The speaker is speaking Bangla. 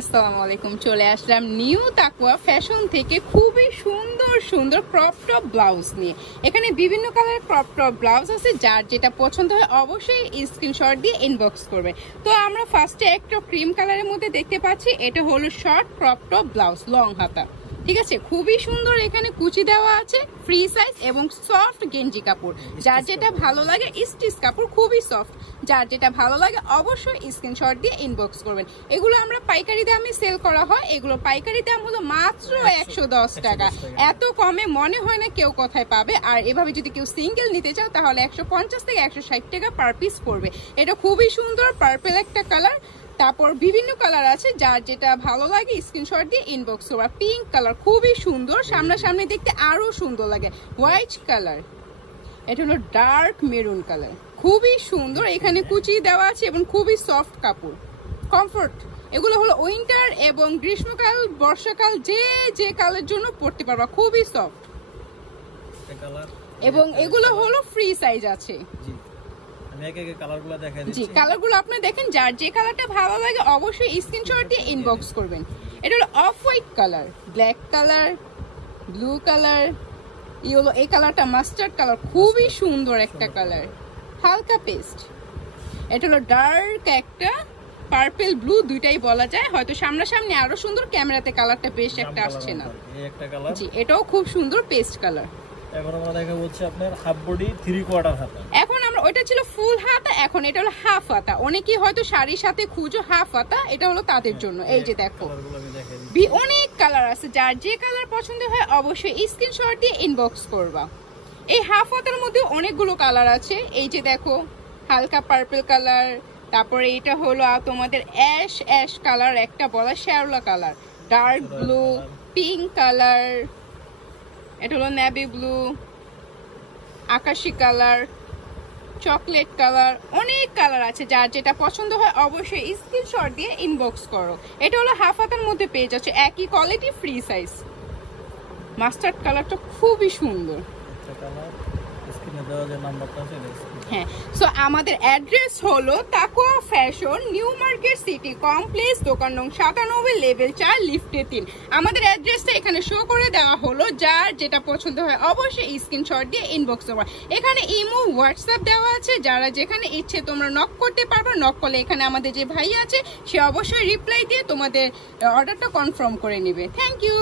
আসসালামু আলাইকুম। চলে আসলাম নিউ তাকুয়া ফ্যাশন থেকে খুবই সুন্দর সুন্দর ক্রপ টপ ব্লাউজ নিয়ে। এখানে বিভিন্ন কালার ক্রপ টপ ব্লাউজ আছে, যার যেটা পছন্দ হয় অবশ্যই স্ক্রিনশট দিয়ে ইনবক্স করবে। তো আমরা ফার্স্টে একটা ক্রিম কালারের মধ্যে দেখতে পাচ্ছি, এটা হলো short crop top blouse, long হাতা, ঠিক আছে, খুবই সুন্দর। এখানে কুচি দেওয়া আছে, ফ্রি সাইজ এবং সফট গেঞ্জি কাপড়, যার যেটা ভালো লাগে, স্টিচ কাপড় খুবই সফট, যার যেটা ভালো লাগে অবশ্যই স্ক্রিনশট দিয়ে ইনবক্স করবেন। এগুলো আমরা পাইকারি দামে সেল করা হয়, এগুলো পাইকারি দাম হলো মাত্র 110 টাকা। এত কমে মনে হয় না কেউ কোথায় পাবে। আর এভাবে যদি কেউ সিঙ্গেল নিতে চাও তাহলে 150 থেকে 160 টাকা পার পিস পড়বে। এটা খুবই সুন্দর, পার্পল একটা কালার। তারপর বিভিন্ন কালার আছে, যার যেটা ভালো লাগে স্ক্রিনশট দিয়ে ইনবক্স করবা। পিঙ্ক কালার খুবই সুন্দর, সামনাসামনি দেখতে আরো সুন্দর লাগে। হোয়াইট কালার, এটা হলো ডার্ক মেরুন কালার, খুবই সুন্দর। এখানে কুচি দেওয়া আছে এবং খুবই সফট কাপড়, কমফোর্ট। এগুলো হলো উইন্টার এবং গ্রীষ্মকাল, বর্ষাকাল, যে যে কালের জন্য পরতে পারবা, খুবই সফট। এবং এগুলো হলো ফ্রি সাইজ আছে। কালারগুলো আপনি দেখেন, যার যে কালারটা ভালো লাগে অবশ্যই স্ক্রিনশট দিয়ে ইনবক্স করবেন। এটা হলো off white colour, black colour, blue colour, yellow, এই কালারটা মাস্টার্ড কালার, খুবই সুন্দর একটা কালার, হালকা পেস্ট। এটা হলো ডার্ক একটা পার্পল ব্লু, দুইটাই বলা যায়, হয়তো সামনাসামনি আরো সুন্দর, ক্যামেরাতে কালারটা বেশ একটা আসছে না। জি, এটাও খুব সুন্দর পেস্ট কালার। এখন আমরা দেখা হচ্ছে আপনার হাফ বডি 3/4 হাতা। এখন আমরা, ওইটা ছিল ফুল হাতা, এখন এটা হলো হাফ হাতা। অনেকেই হয়তো শাড়ির সাথে খুঁজো হাফ হাতা, এটা হলো তাদের জন্য। এই যে দেখো অনেক কালার আছে, যার যে কালার পছন্দ হয় অবশ্যই স্ক্রিনশট দিয়ে ইনবক্স করবা। এই হাফ হাতার মধ্যে অনেকগুলো কালার আছে, এই যে দেখো হালকা পার্পল কালার, তারপরে এটা হলো তোমাদের অ্যাশ কালার, একটা বলা শ্যাওলা colour, dark blue, pink colour, এটা হলো নেভি ব্লু, আকাশি কালার, চকলেট কালার, অনেক কালার আছে, যার যেটা পছন্দ হয় অবশ্যই স্ক্রিনশট দিয়ে ইনবক্স করো। এটা হলো হাফ হাতার মধ্যে পেয়ে যাচ্ছে, একই কোয়ালিটি, ফ্রি সাইজ। মাস্টার্ড কালারটা খুবই সুন্দর। হ্যাঁ, সো আমাদের অ্যাড্রেস হলো তাকুয়া fashion, new market city complex, দোকান নং 97, লেভেল 4, লিফটে 3। আমাদের অ্যাড্রেসটা এখানে শো করে দেওয়া হলো, যার যেটা পছন্দ হয় অবশ্যই স্ক্রিনশট দিয়ে ইনবক্স করবা। এখানে ইমো, হোয়াটসঅ্যাপ দেওয়া আছে, যারা যেখানে ইচ্ছে তোমরা নক করতে পারবে। নক করলে এখানে আমাদের যে ভাই আছে সে অবশ্যই রিপ্লাই দিয়ে তোমাদের অর্ডারটা কনফার্ম করে নেবে। Thank you.